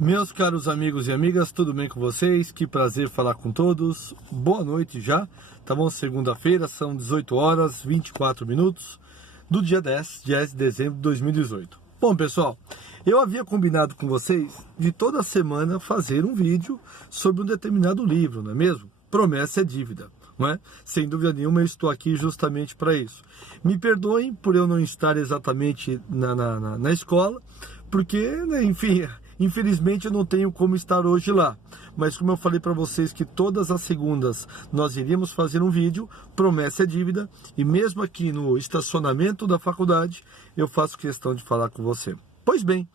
Meus caros amigos e amigas, tudo bem com vocês? Que prazer falar com todos. Boa noite já, tá bom? Segunda-feira, são 18 horas 24 minutos do dia 10 de dezembro de 2018. Bom, pessoal, eu havia combinado com vocês de toda semana fazer um vídeo sobre um determinado livro, não é mesmo? Promessa é dívida, não é? Sem dúvida nenhuma, eu estou aqui justamente para isso. Me perdoem por eu não estar exatamente na escola, porque, né, enfim... Infelizmente eu não tenho como estar hoje lá, mas como eu falei para vocês que todas as segundas nós iríamos fazer um vídeo, promessa é dívida, e mesmo aqui no estacionamento da faculdade eu faço questão de falar com você. Pois bem,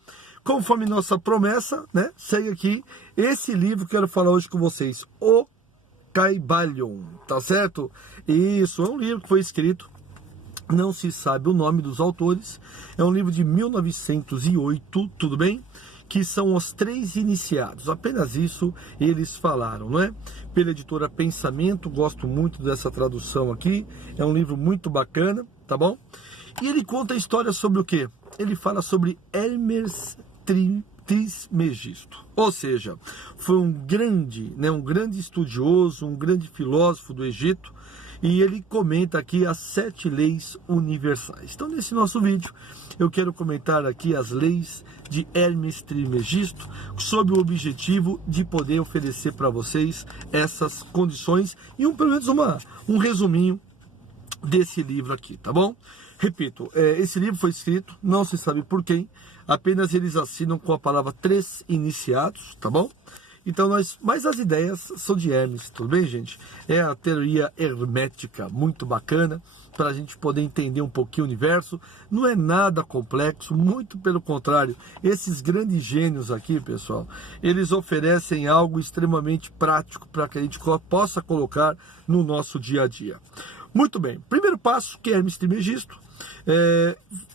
conforme nossa promessa, né, segue aqui esse livro que eu quero falar hoje com vocês, O Kybalion, tá certo? Isso, é um livro que foi escrito, não se sabe o nome dos autores, é um livro de 1908, tudo bem? Que são os 3 iniciados, apenas isso eles falaram, não é? Pela editora Pensamento, gosto muito dessa tradução aqui, é um livro muito bacana, tá bom? E ele conta a história sobre o quê? Ele fala sobre Hermes Trismegisto, ou seja, foi um grande estudioso, um grande filósofo do Egito, e ele comenta aqui as 7 leis universais. Então, nesse nosso vídeo, eu quero comentar aqui as leis de Hermes Trismegisto, sob o objetivo de poder oferecer para vocês essas condições e pelo menos um resuminho desse livro aqui, tá bom? Repito, esse livro foi escrito, não se sabe por quem, apenas eles assinam com a palavra 3 iniciados, tá bom? Então, mas as ideias são de Hermes, tudo bem, gente? É a teoria hermética, muito bacana, para a gente poder entender um pouquinho o universo. Não é nada complexo, muito pelo contrário. Esses grandes gênios aqui, pessoal, eles oferecem algo extremamente prático para que a gente possa colocar no nosso dia a dia. Muito bem, primeiro passo, que Hermes Trismegisto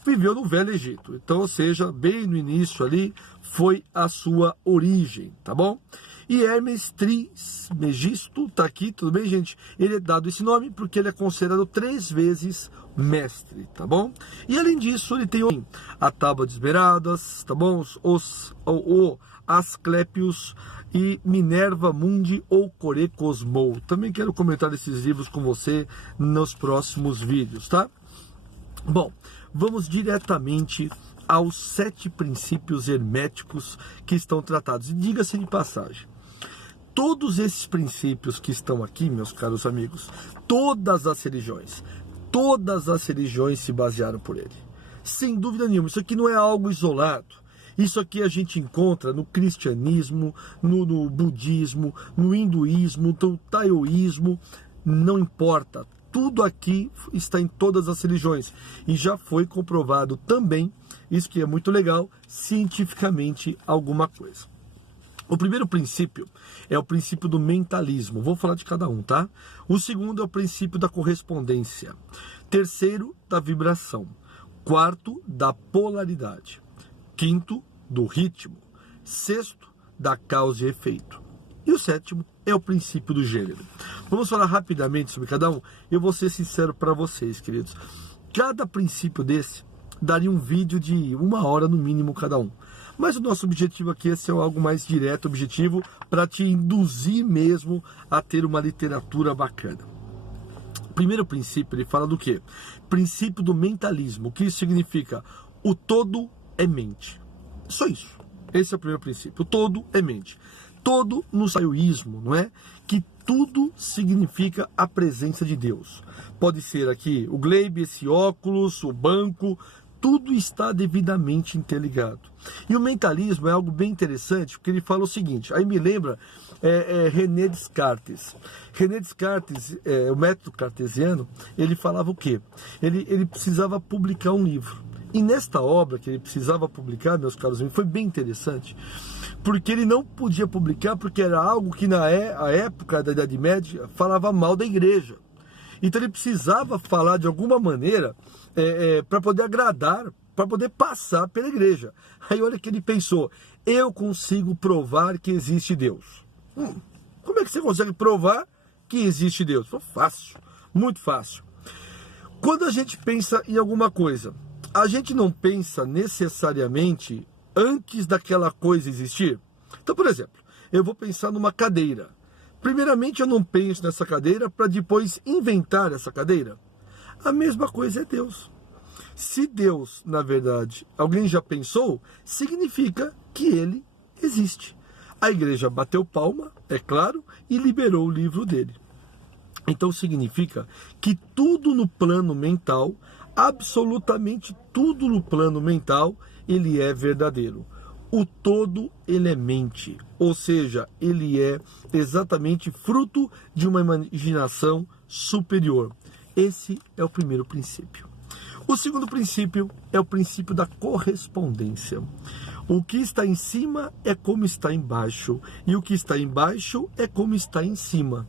viveu no Velho Egito. Então, ou seja, bem no início ali, foi a sua origem, tá bom? E Hermes Trismegisto, tá aqui, tudo bem, gente? Ele é dado esse nome porque ele é considerado 3 vezes mestre, tá bom? E além disso, ele tem a Tábua de Esmeradas, tá bom? O Asclépios e Minerva Mundi ou Core Cosmou. Também quero comentar esses livros com você nos próximos vídeos, tá? Bom, vamos diretamente aos 7 princípios herméticos que estão tratados. E diga-se de passagem, todos esses princípios que estão aqui, meus caros amigos, todas as religiões se basearam por ele. Sem dúvida nenhuma, isso aqui não é algo isolado. Isso aqui a gente encontra no cristianismo, no budismo, no hinduísmo, no taoísmo, não importa. Tudo aqui está em todas as religiões e já foi comprovado também, isso que é muito legal, cientificamente alguma coisa. O primeiro princípio é o princípio do mentalismo, vou falar de cada um, tá? O segundo é o princípio da correspondência. Terceiro, da vibração. Quarto, da polaridade. Quinto, do ritmo. Sexto, da causa e efeito. E o sétimo é o princípio do gênero. Vamos falar rapidamente sobre cada um. Eu vou ser sincero para vocês, queridos. Cada princípio desse daria um vídeo de 1 hora no mínimo cada um. Mas o nosso objetivo aqui é ser algo mais direto, objetivo, para te induzir mesmo a ter uma literatura bacana. O primeiro princípio, ele fala do quê? Princípio do mentalismo. O que isso significa? O todo é mente. Só isso. Esse é o primeiro princípio. O todo é mente. Todo no taoísmo, não é? Que tudo significa a presença de Deus. Pode ser aqui o glaive, esse óculos, o banco, tudo está devidamente interligado. E o mentalismo é algo bem interessante, porque ele fala o seguinte, aí me lembra René Descartes. René Descartes, o método cartesiano, ele falava o quê? Ele precisava publicar um livro. E nesta obra que ele precisava publicar, meus caros amigos, foi bem interessante, porque ele não podia publicar porque era algo que na época da Idade Média falava mal da igreja. Então ele precisava falar de alguma maneira para poder agradar, para poder passar pela igreja. Aí olha que ele pensou, eu consigo provar que existe Deus. Como é que você consegue provar que existe Deus? Fácil, muito fácil. Quando a gente pensa em alguma coisa, a gente não pensa necessariamente antes daquela coisa existir. Então, por exemplo, eu vou pensar numa cadeira. Primeiramente, eu não penso nessa cadeira para depois inventar essa cadeira. A mesma coisa é Deus. Se Deus, na verdade, alguém já pensou, significa que ele existe. A igreja bateu palma, é claro, e liberou o livro dele. Então significa que tudo no plano mental, absolutamente tudo no plano mental, ele é verdadeiro. O todo, ele é mente, ou seja, ele é exatamente fruto de uma imaginação superior. Esse é o primeiro princípio. O segundo princípio é o princípio da correspondência. O que está em cima é como está embaixo, e o que está embaixo é como está em cima.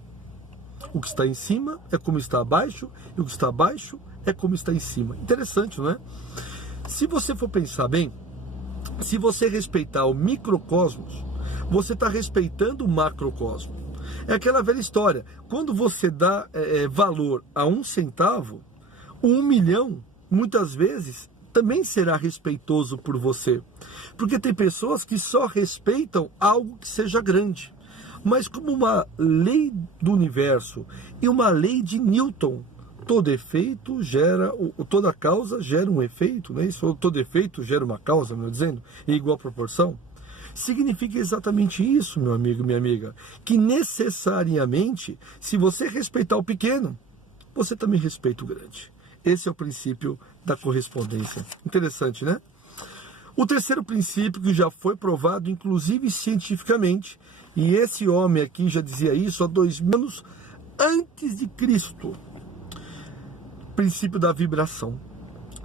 O que está em cima é como está abaixo, e o que está abaixo é como está em cima. Interessante, não é? Se você for pensar bem, se você respeitar o microcosmos, você está respeitando o macrocosmo. É aquela velha história. Quando você dá valor a 1 centavo, o 1 milhão, muitas vezes, também será respeitoso por você. Porque tem pessoas que só respeitam algo que seja grande. Mas como uma lei do universo e uma lei de Newton, todo efeito gera, toda causa gera um efeito, né? Isso, todo efeito gera uma causa, melhor dizendo, em igual proporção. Significa exatamente isso, meu amigo, minha amiga, que necessariamente, se você respeitar o pequeno, você também respeita o grande. Esse é o princípio da correspondência. Interessante, né? O terceiro princípio, que já foi provado, inclusive cientificamente, e esse homem aqui já dizia isso há 2000 anos antes de Cristo. Princípio da vibração.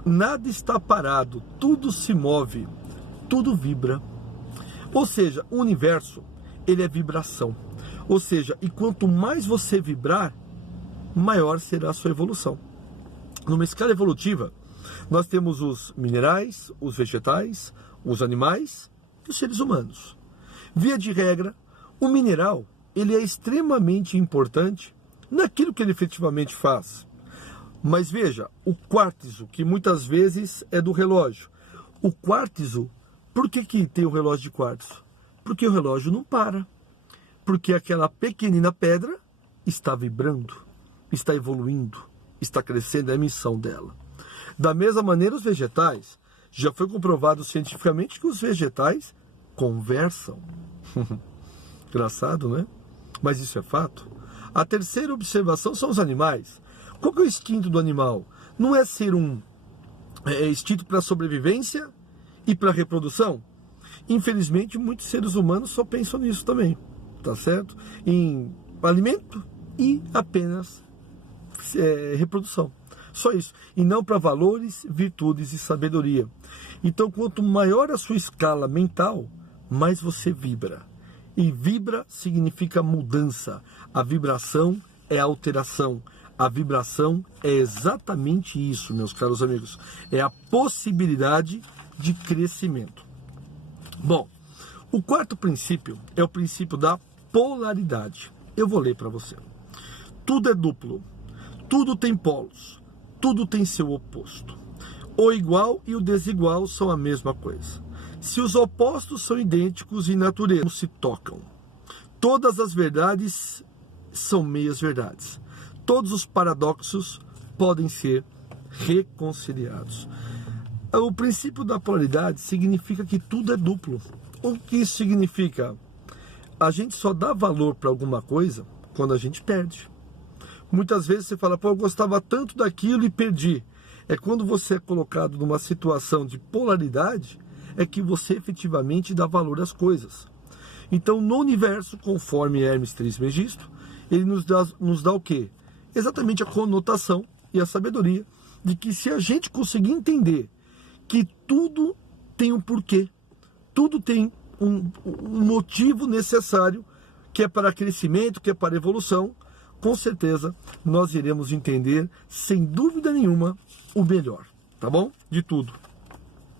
Nada está parado, tudo se move, tudo vibra. Ou seja, o universo, ele é vibração. Ou seja, e quanto mais você vibrar, maior será a sua evolução. Numa escala evolutiva, nós temos os minerais, os vegetais, os animais e os seres humanos. Via de regra, o mineral, ele é extremamente importante naquilo que ele efetivamente faz. Mas veja, o quartzo, que muitas vezes é do relógio. O quartzo, por que tem o relógio de quartzo? Porque o relógio não para. Porque aquela pequenina pedra está vibrando, está evoluindo, está crescendo a emissão dela. Da mesma maneira, os vegetais, já foi comprovado cientificamente que os vegetais conversam. Engraçado, né? Mas isso é fato. A terceira observação são os animais. Qual que é o instinto do animal? Não é ser instinto para sobrevivência e para reprodução? Infelizmente, muitos seres humanos só pensam nisso também, tá certo? Em alimento e apenas reprodução. Só isso. E não para valores, virtudes e sabedoria. Então, quanto maior a sua escala mental, mais você vibra. E vibra significa mudança. A vibração é alteração. A vibração é exatamente isso, meus caros amigos. É a possibilidade de crescimento. Bom, o quarto princípio é o princípio da polaridade. Eu vou ler para você. Tudo é duplo. Tudo tem polos. Tudo tem seu oposto. O igual e o desigual são a mesma coisa. Se os opostos são idênticos em natureza, não se tocam. Todas as verdades são meias verdades. Todos os paradoxos podem ser reconciliados. O princípio da polaridade significa que tudo é duplo. O que isso significa? A gente só dá valor para alguma coisa quando a gente perde. Muitas vezes você fala, pô, eu gostava tanto daquilo e perdi. É quando você é colocado numa situação de polaridade, é que você efetivamente dá valor às coisas. Então, no universo, conforme Hermes Trismegisto, ele nos dá o quê? Exatamente a conotação e a sabedoria de que se a gente conseguir entender que tudo tem um porquê, tudo tem um motivo necessário, que é para crescimento, que é para evolução, com certeza nós iremos entender, sem dúvida nenhuma, o melhor, tá bom? De tudo.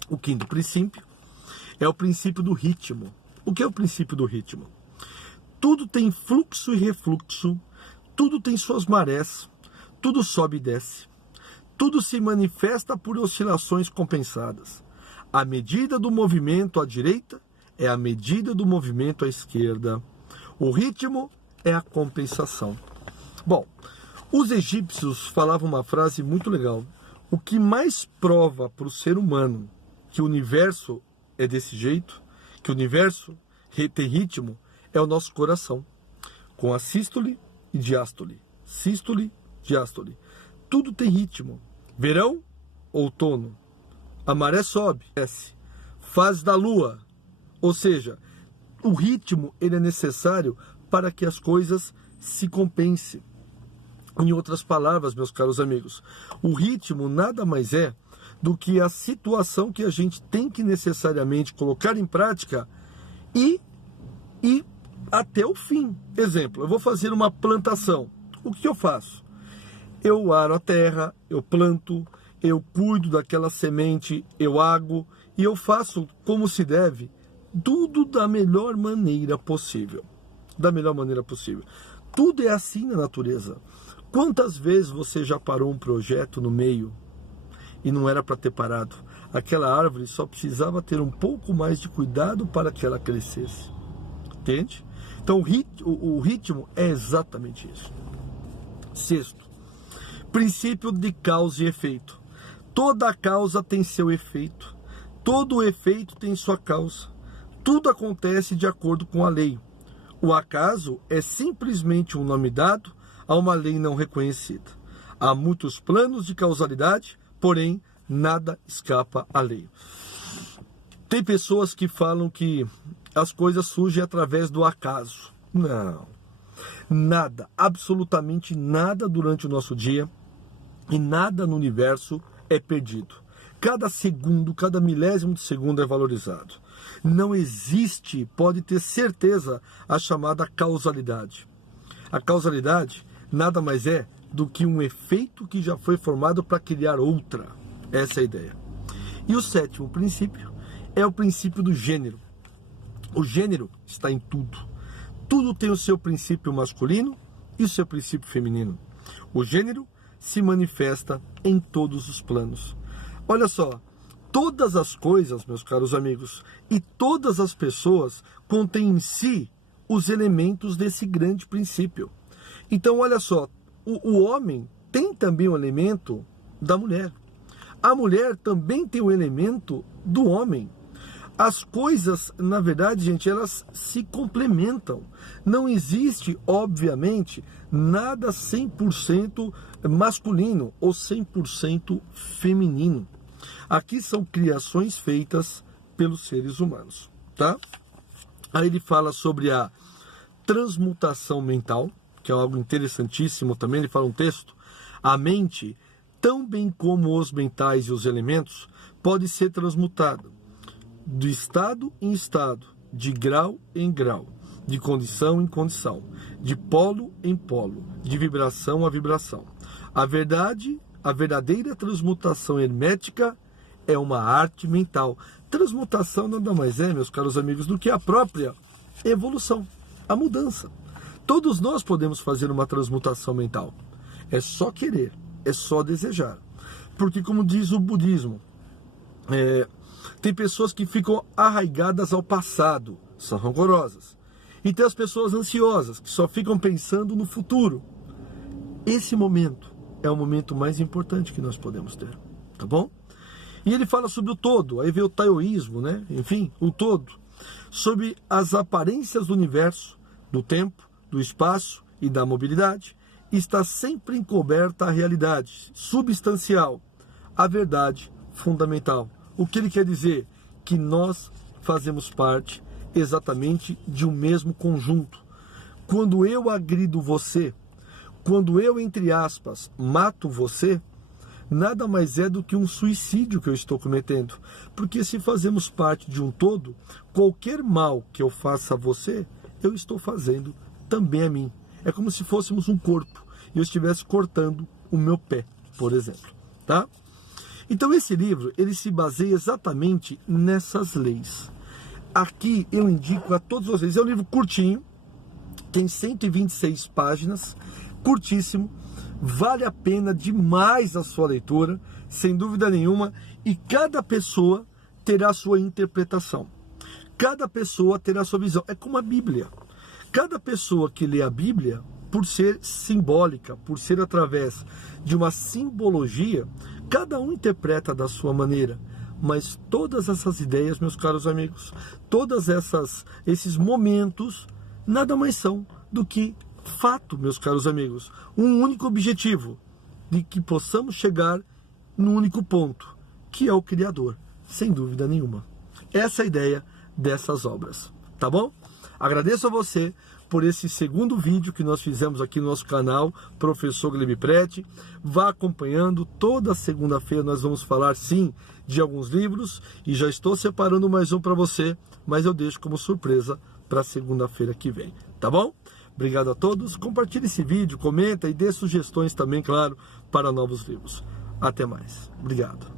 O quinto princípio é o princípio do ritmo. O que é o princípio do ritmo? Tudo tem fluxo e refluxo, tudo tem suas marés, tudo sobe e desce, tudo se manifesta por oscilações compensadas. A medida do movimento à direita é a medida do movimento à esquerda. O ritmo é a compensação. Bom, os egípcios falavam uma frase muito legal. O que mais prova para o ser humano que o universo é desse jeito, que o universo tem ritmo, é o nosso coração, com a sístole e diástole. Sístole, diástole. Tudo tem ritmo. Verão, outono. A maré sobe, desce. Fase da lua. Ou seja, o ritmo ele é necessário para que as coisas se compensem. Em outras palavras, meus caros amigos, o ritmo nada mais é do que a situação que a gente tem que necessariamente colocar em prática e até o fim. Exemplo, eu vou fazer uma plantação. O que eu faço? Eu aro a terra, eu planto, eu cuido daquela semente, eu ago e eu faço como se deve, tudo da melhor maneira possível. Da melhor maneira possível. Tudo é assim na natureza. Quantas vezes você já parou um projeto no meio e não era para ter parado? Aquela árvore só precisava ter um pouco mais de cuidado para que ela crescesse. Entende? Então o ritmo é exatamente isso. Sexto, princípio de causa e efeito. Toda causa tem seu efeito. Todo efeito tem sua causa. Tudo acontece de acordo com a lei. O acaso é simplesmente um nome dado a uma lei não reconhecida. Há muitos planos de causalidade, porém nada escapa à lei. Tem pessoas que falam que as coisas surgem através do acaso. Não. Nada, absolutamente nada durante o nosso dia e nada no universo é perdido. Cada segundo, cada milésimo de segundo é valorizado. Não existe, pode ter certeza, a chamada causalidade. A causalidade nada mais é do que um efeito que já foi formado para criar outra. Essa é a ideia. E o sétimo princípio é o princípio do gênero. O gênero está em tudo. Tudo tem o seu princípio masculino e o seu princípio feminino. O gênero se manifesta em todos os planos. Olha só, todas as coisas, meus caros amigos, e todas as pessoas contêm em si os elementos desse grande princípio. Então, olha só, o homem tem também o elemento da mulher. A mulher também tem o elemento do homem. As coisas, na verdade, gente, elas se complementam. Não existe, obviamente, nada 100% masculino ou 100% feminino. Aqui são criações feitas pelos seres humanos, tá? Aí ele fala sobre a transmutação mental, que é algo interessantíssimo também. Ele fala um texto: a mente, tão bem como os mentais e os elementos, pode ser transmutada de estado em estado, de grau em grau, de condição em condição, de polo em polo, de vibração a vibração. A verdadeira transmutação hermética é uma arte mental. Transmutação nada mais é, meus caros amigos, do que a própria evolução, a mudança. Todos nós podemos fazer uma transmutação mental. É só querer, é só desejar. Porque, como diz o budismo, tem pessoas que ficam arraigadas ao passado, são rancorosas. E tem as pessoas ansiosas, que só ficam pensando no futuro. Esse momento é o momento mais importante que nós podemos ter, tá bom? E ele fala sobre o todo, aí vem o taoísmo, né? Enfim, o todo, sobre as aparências do universo, do tempo, do espaço e da mobilidade, está sempre encoberta a realidade substancial, a verdade fundamental. O que ele quer dizer? Que nós fazemos parte exatamente de um mesmo conjunto. Quando eu agrido você, quando eu, entre aspas, mato você, nada mais é do que um suicídio que eu estou cometendo. Porque se fazemos parte de um todo, qualquer mal que eu faça a você, eu estou fazendo também a mim. É como se fôssemos um corpo e eu estivesse cortando o meu pé, por exemplo, tá? Então esse livro, ele se baseia exatamente nessas leis. Aqui eu indico a todos vocês, é um livro curtinho, tem 126 páginas, curtíssimo, vale a pena demais a sua leitura, sem dúvida nenhuma, e cada pessoa terá a sua interpretação. Cada pessoa terá a sua visão. É como a Bíblia. Cada pessoa que lê a Bíblia, por ser simbólica, por ser através de uma simbologia, cada um interpreta da sua maneira. Mas todas essas ideias, meus caros amigos, todas esses momentos, nada mais são do que fato, meus caros amigos. Um único objetivo, de que possamos chegar no único ponto, que é o Criador, sem dúvida nenhuma. Essa é a ideia dessas obras, tá bom? Agradeço a você por esse segundo vídeo que nós fizemos aqui no nosso canal, Professor Gleb Preti. Vá acompanhando, toda segunda-feira nós vamos falar sim de alguns livros, e já estou separando mais um para você, mas eu deixo como surpresa para segunda-feira que vem, tá bom? Obrigado a todos, compartilhe esse vídeo, comenta e dê sugestões também, claro, para novos livros. Até mais. Obrigado.